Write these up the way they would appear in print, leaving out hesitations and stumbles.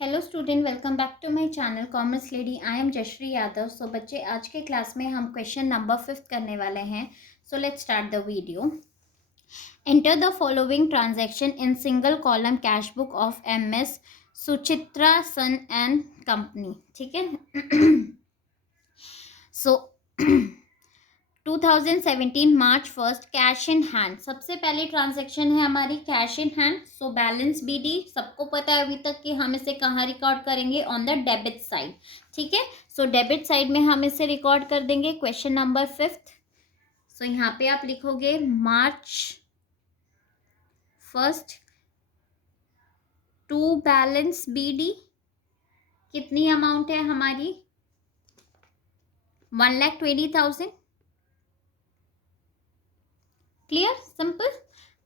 Hello student, welcome back to my channel commerce lady. I am Jayshree Yadav. So बच्चे, आज के class में हम क्वेश्चन नंबर 5 करने वाले हैं। So let's start the video. Enter the following transaction in single column cash book of MS Suchitra son and company. ठीक है। So 2017 March 1 cash in hand. सबसे पहली ट्रांजैक्शन है हमारी cash in hand. So balance BD सबको पता है अभी तक कि हम इसे कहाँ रिकॉर्ड करेंगे, ऑन द डेबिट साइड। ठीक है। सो डेबिट साइड में हम इसे रिकॉर्ड कर देंगे। Question number 5। सो यहाँ पे आप लिखोगे मार्च 1 टू बैलेंस बीडी। कितनी अमाउंट है हमारी? 1,20,000। Clear, simple.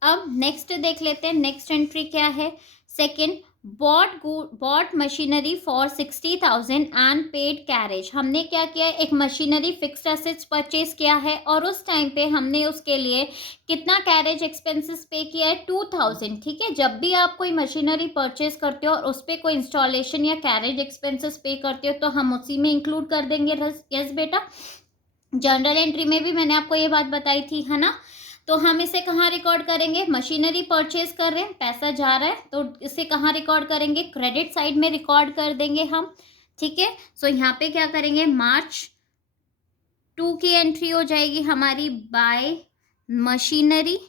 अब नेक्स्ट देख लेते हैं, नेक्स्ट एंट्री क्या है। Second, bought machinery for 60,000 and paid carriage. हमने क्या किया है, एक मशीनरी फिक्स्ड एसेट्स परचेज किया है और उस टाइम पे हमने उसके लिए कितना कैरेज एक्सपेंसेस पे किया है? 2,000। ठीक है। जब भी आप कोई मशीनरी परचेज करते हो और उस पर कोई इंस्टॉलेशन या कैरेज एक्सपेंसेस पे करते हो तो हम उसी में इंक्लूड कर देंगे। यस बेटा, जर्नल एंट्री में भी मैंने आपको ये बात बताई थी, है ना। तो हम इसे कहाँ रिकॉर्ड करेंगे? मशीनरी परचेज कर रहे हैं, पैसा जा रहा है, तो इसे कहाँ रिकॉर्ड करेंगे? क्रेडिट साइड में रिकॉर्ड कर देंगे हम। ठीक है। सो यहाँ पे क्या करेंगे, मार्च 2 की एंट्री हो जाएगी हमारी बाय मशीनरी,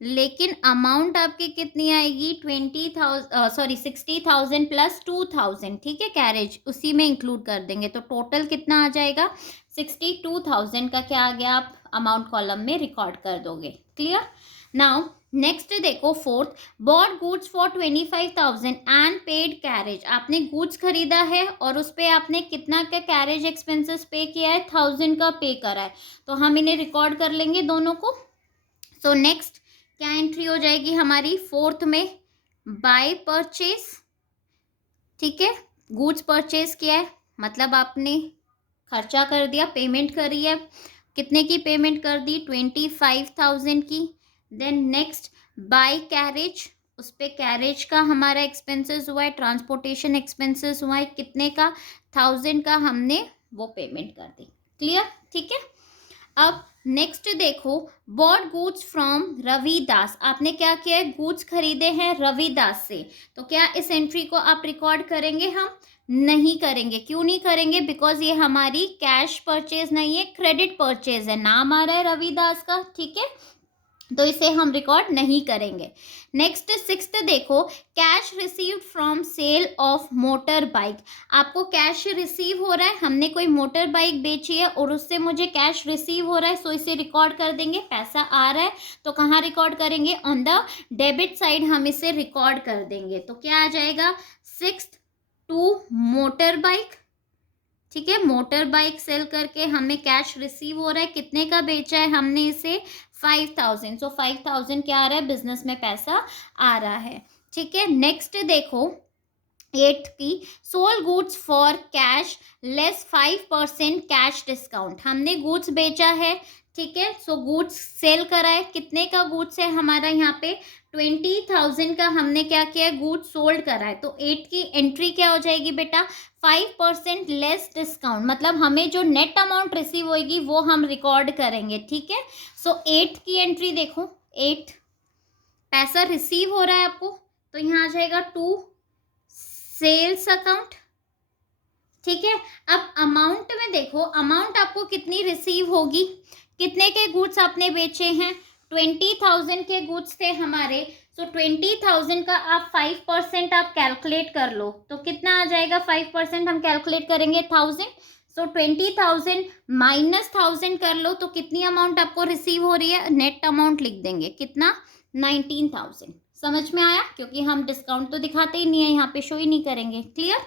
लेकिन अमाउंट आपकी कितनी आएगी? 60,000 प्लस 2,000। ठीक है, कैरेज उसी में इंक्लूड कर देंगे तो टोटल कितना आ जाएगा? 62,000 का क्या आ गया? आप अमाउंट कॉलम में रिकॉर्ड कर दोगे। क्लियर। नाउ नेक्स्ट देखो, fourth, bought goods for 25,000 and paid carriage. आपने गुड्स खरीदा है और उस पर आपने कितना का कैरेज एक्सपेंसेस पे किया है? 1,000 का पे करा है, तो हम इन्हें रिकॉर्ड कर लेंगे दोनों को। सो नेक्स्ट क्या एंट्री हो जाएगी हमारी? फोर्थ में बाय परचेज। ठीक है, गुड्स परचेज किया है मतलब आपने खर्चा कर दिया, पेमेंट करी है। कितने की पेमेंट कर दी? 25,000 की। देन नेक्स्ट बाय कैरेज, उस पे कैरेज का हमारा एक्सपेंसेस हुआ है, ट्रांसपोर्टेशन एक्सपेंसेस हुआ है, कितने का? 1,000 का हमने वो पेमेंट कर दी। क्लियर। ठीक है। अब नेक्स्ट देखो, बॉट गुड्स फ्रॉम रविदास। आपने क्या किया है? गुड्स खरीदे हैं रविदास से, तो क्या इस एंट्री को आप रिकॉर्ड करेंगे? हम नहीं करेंगे। क्यों नहीं करेंगे? बिकॉज ये हमारी कैश परचेज नहीं है, क्रेडिट परचेज है, नाम आ रहा है रविदास का। ठीक है, तो इसे हम रिकॉर्ड नहीं करेंगे। नेक्स्ट सिक्स्थ देखो, cash received from sale of motor bike. आपको कैश रिसीव हो रहा है, हमने कोई मोटर बाइक बेची है और उससे मुझे कैश रिसीव हो रहा है, सो इसे रिकॉर्ड कर देंगे। पैसा आ रहा है तो कहाँ रिकॉर्ड करेंगे? ऑन द डेबिट साइड हम इसे रिकॉर्ड कर देंगे। तो क्या आ जाएगा? Sixth to motor bike. ठीक है, मोटर बाइक सेल करके हमें कैश रिसीव हो रहा है, कितने का बेचा है हमने इसे? 5,000। सो 5,000 क्या आ रहा है? बिजनेस में पैसा आ रहा है। ठीक है। नेक्स्ट देखो, एट्थ की, sold goods for cash less 5% cash discount. हमने गुड्स बेचा है, ठीक है। सो गुड्स सेल करा है, कितने का गुड्स है हमारा यहाँ पे? 20,000 का हमने क्या किया है? गुड्स सोल्ड करा है। तो 8 की एंट्री क्या हो जाएगी बेटा? 5% लेस डिस्काउंट, मतलब हमें जो नेट अमाउंट रिसीव होगी वो हम रिकॉर्ड करेंगे। ठीक है। सो 8 की एंट्री देखो, 8 पैसा रिसीव हो रहा है आपको, तो यहाँ आ जाएगा 2 सेल्स अकाउंट। ठीक है। अब अमाउंट में देखो, अमाउंट आपको कितनी रिसीव होगी? कितने के गुड्स आपने बेचे हैं? 20,000 के गुड्स थे हमारे। सो 20,000 का आप 5% आप कैलकुलेट कर लो, तो कितना आ जाएगा? 5% हम कैलकुलेट करेंगे 1,000। सो 20,000 माइनस 1,000 कर लो, तो कितनी अमाउंट आपको रिसीव हो रही है? नेट अमाउंट लिख देंगे, कितना? 19,000। समझ में आया? क्योंकि हम डिस्काउंट तो दिखाते ही नहीं है, यहाँ पे शो ही नहीं करेंगे। क्लियर।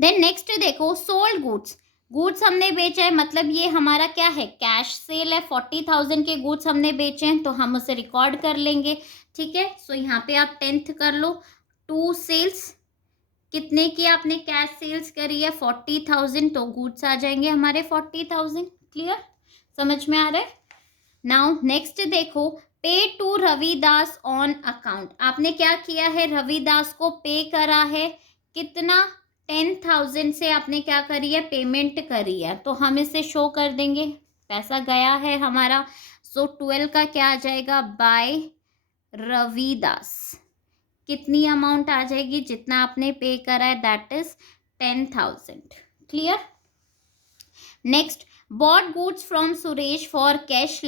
देन नेक्स्ट देखो, सोल्ड गुड्स। गुड्स हमने बेचा है, मतलब ये हमारा क्या है? कैश सेल है। 40,000 के गुड्स हमने बेचे हैं, तो हम उसे रिकॉर्ड कर लेंगे। ठीक है। सो यहाँ पे आप 10th कर लो। 2 सेल्स, कितने की आपने कैश सेल्स करी है? 40,000, तो गुड्स आ जाएंगे हमारे 40,000। क्लियर, समझ में आ रहा है? नाउ नेक्स्ट देखो, पे टू रविदास ऑन अकाउंट। आपने क्या किया है? रविदास को पे करा है, कितना 10,000 से आपने क्या करी है, पेमेंट करी है, तो हम इसे शो कर देंगे, पैसा गया है हमारा। सो 12 का क्या आ जाएगा, बाय रविदास, कितनी अमाउंट आ जाएगी, जितना आपने पे करा है, that is 10,000। Clear. Next, bought goods from Suresh for cash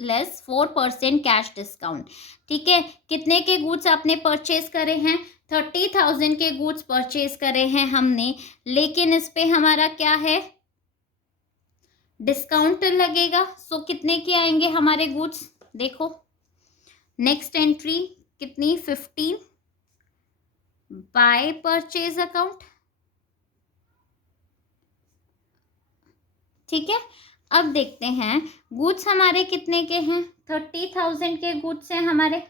less 4% cash discount. ठीक है, कितने के गुड्स आपने परचेज करे हैं, 30,000 के गुड्स परचेज करे हैं हमने, लेकिन इस पे हमारा क्या है, डिस्काउंट लगेगा। सो कितने के आएंगे हमारे गुड्स, देखो नेक्स्ट एंट्री कितनी, 15 बाय परचेज अकाउंट। ठीक है, अब देखते हैं गुड्स हमारे कितने के हैं, 30,000 के गुड्स हैं हमारे।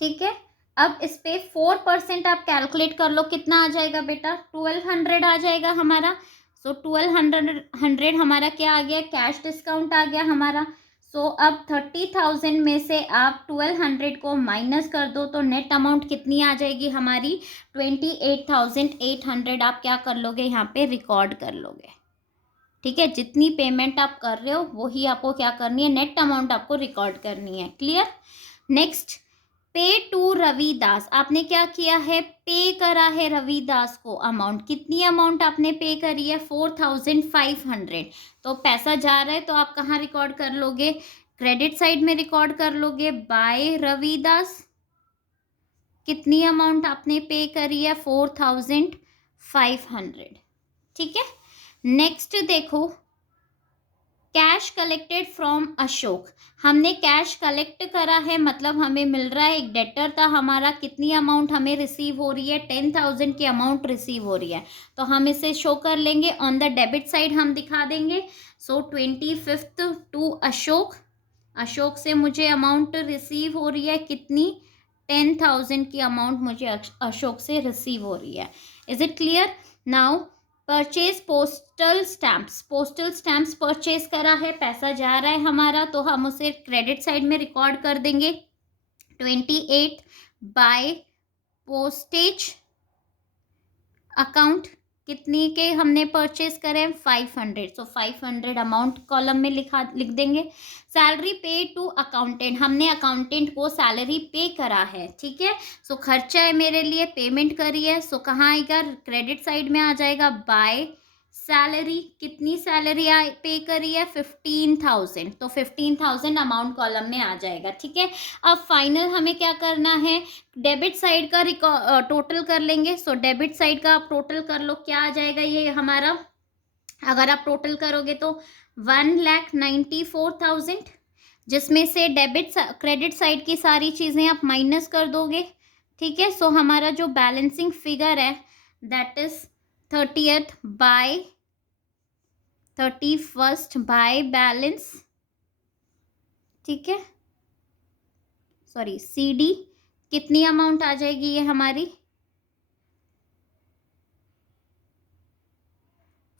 ठीक है, अब इस पे 4% आप कैलकुलेट कर लो, कितना आ जाएगा बेटा, 1200 आ जाएगा हमारा। सो 1200 हमारा क्या आ गया, कैश डिस्काउंट आ गया हमारा। सो अब 30,000 में से आप 1200 को माइनस कर दो, तो नेट अमाउंट कितनी आ जाएगी हमारी, 28,800 आप क्या कर लोगे, यहाँ पे रिकॉर्ड कर लोगे। ठीक है, जितनी पेमेंट आप कर रहे हो वही आपको क्या करनी है, नेट अमाउंट आपको रिकॉर्ड करनी है। क्लियर। नेक्स्ट, पे टू रविदास, आपने क्या किया है, पे करा है रविदास को अमाउंट, कितनी अमाउंट आपने पे करी है, 4,500। तो पैसा जा रहा है तो आप कहाँ रिकॉर्ड कर लोगे, क्रेडिट साइड में रिकॉर्ड कर लोगे, बाय रविदास, कितनी अमाउंट आपने पे करी है, 4,500। ठीक है, नेक्स्ट देखो, कैश कलेक्टेड फ्रॉम अशोक, हमने कैश कलेक्ट करा है, मतलब हमें मिल रहा है, एक डेटर था हमारा, कितनी अमाउंट हमें रिसीव हो रही है, 10,000 की अमाउंट रिसीव हो रही है, तो हम इसे शो कर लेंगे, ऑन द डेबिट साइड हम दिखा देंगे। सो 25 टू अशोक, अशोक से मुझे अमाउंट रिसीव हो रही है, कितनी, 10,000 की अमाउंट मुझे अशोक से रिसीव हो रही है। Is it clear. Now purchase postal stamps, postal stamps purchase करा है, पैसा जा रहा है हमारा, तो हम उसे क्रेडिट साइड में रिकॉर्ड कर देंगे, 28 बाय पोस्टेज अकाउंट, कितनी के हमने परचेज करे, 500। सो 500 अमाउंट कॉलम में लिख देंगे। सैलरी पे टू अकाउंटेंट, हमने अकाउंटेंट को सैलरी पे करा है। ठीक है, सो खर्चा है मेरे लिए, पेमेंट करी है, सो कहाँ आएगा, क्रेडिट साइड में आ जाएगा, बाय सैलरी, कितनी सैलरी पे करी है, 15,000, तो 15,000 अमाउंट कॉलम में आ जाएगा। ठीक है, अब फाइनल हमें क्या करना है, डेबिट साइड का टोटल कर लेंगे। सो डेबिट साइड का आप टोटल कर लो, क्या आ जाएगा ये हमारा, अगर आप टोटल करोगे तो 1,94,000, जिसमें से डेबिट क्रेडिट साइड की सारी चीज़ें आप माइनस कर दोगे। ठीक है, सो हमारा जो बैलेंसिंग फिगर है that is 31st by balance. ठीक है, सॉरी CD, कितनी अमाउंट आ जाएगी ये हमारी,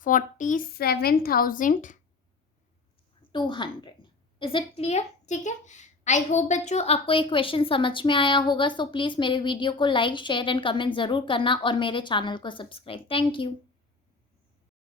47,200। Is it clear. ठीक है, आई होप बच्चों आपको एक क्वेश्चन समझ में आया होगा। सो प्लीज़ मेरे वीडियो को लाइक, शेयर एंड कमेंट ज़रूर करना और मेरे चैनल को सब्सक्राइब। Thank you.